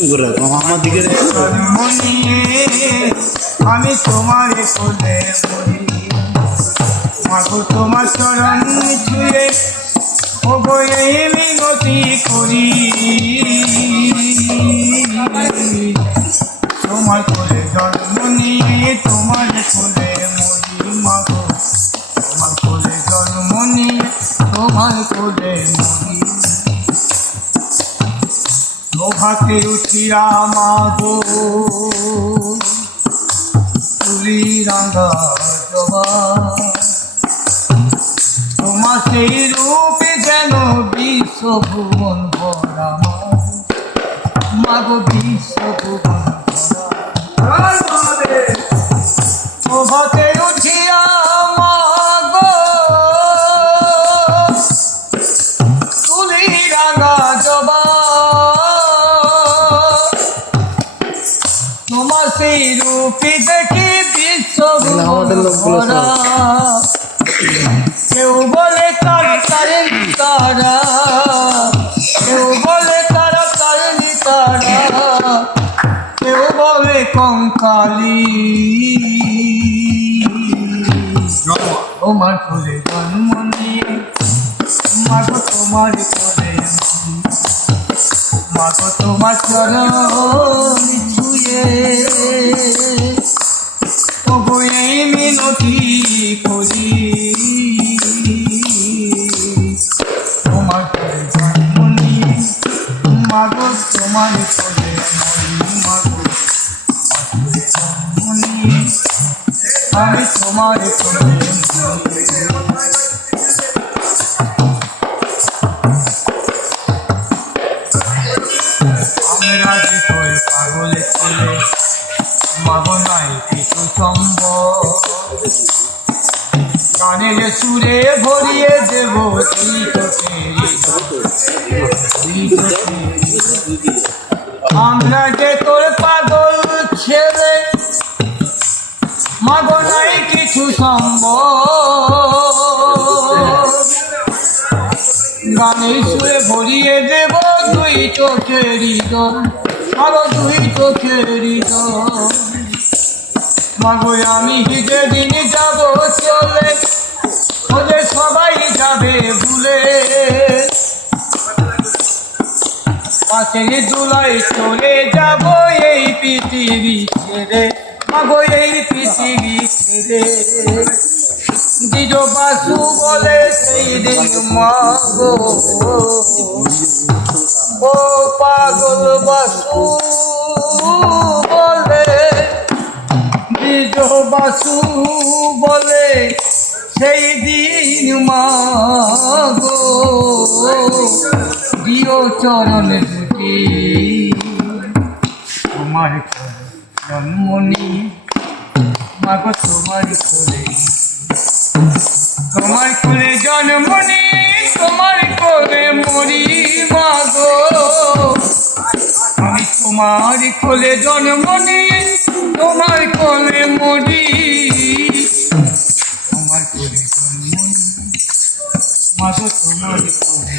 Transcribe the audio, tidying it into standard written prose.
আমার দিকে জন্ম নিয়ে আমি তোমার কোলে মরি, মাগো তোমার চরণ ছুঁয়ে ও বয়ে মিনতি করি, তোমার কোলে জন্ম নিয়ে তোমার কোলে মরি, মাগো তোমার কোলে জন্ম নিয়ে তোমার কোলে মরি। লোভাতে উঠিয়া মাগো তুলি রাঙা জবা, তোমার সেই রূপে যেন বিশ্বভুবন ভরা, মাগো বিশ্বভুবন ভরা। লোভাতে উঠিয়া মাগো তুলি রাঙা জবা, তোমার সেই রূপে দেখি বিশ্বভুবন ভরা। কেউ বলে তারা তারিণী তারা, কেউ বলে তারা তারিণী তারা, কেউ বলে কঙ্কালী। তোমার কোলে জন্ম নিয়ে মাগো তোমার কোলে, মাগো তোমার চরণ ছুঁয়ে তবু এই মিনতি করি, তোমার কোলে জন্ম নিয়ে মাগো তোমার কোলে মরি, মাগো কোলে জন্ম নিয়ে আমি তোমার কোলে মরি। আমরা যে তোর পাগলে ছিলে মাগো নাই কিছু সম্ভব, গানের সুরে ভরিয়ে দেব আমরা যে তোর পাগল ছেলে মাগো নাই কিছু সম্ভব, গানের সুরে ভরিয়ে দেব দুই চোখেরই জল, মাগো দুই চোখেরই জল। মাগো আমি যেদিন যাব চলে ওদের সবাই যাবে ভুলে, পাশের দুলাই চলে যাব এই পৃথিবী ছেড়ে, মাগো এই পৃথিবী ছেড়ে। দ্বিজ বাসু বলে সেই দিন মাগো ও পাগল বাসু বলে, দ্বিজ বাসু বলে সেই দিন মাগো দিও চরণ দুটি, তোমার কোলে জন্ম নিয়ে মাগো তোমার কোলে, তোমার কোলে জন্ম নিয়ে তোমার কোলে মরি, মাগো আমি তোমার কোলে জন্ম নিয়ে তোমার কোলে মরি, তোমার কোলে জন্ম নিয়ে মাগো তোমার কোলে।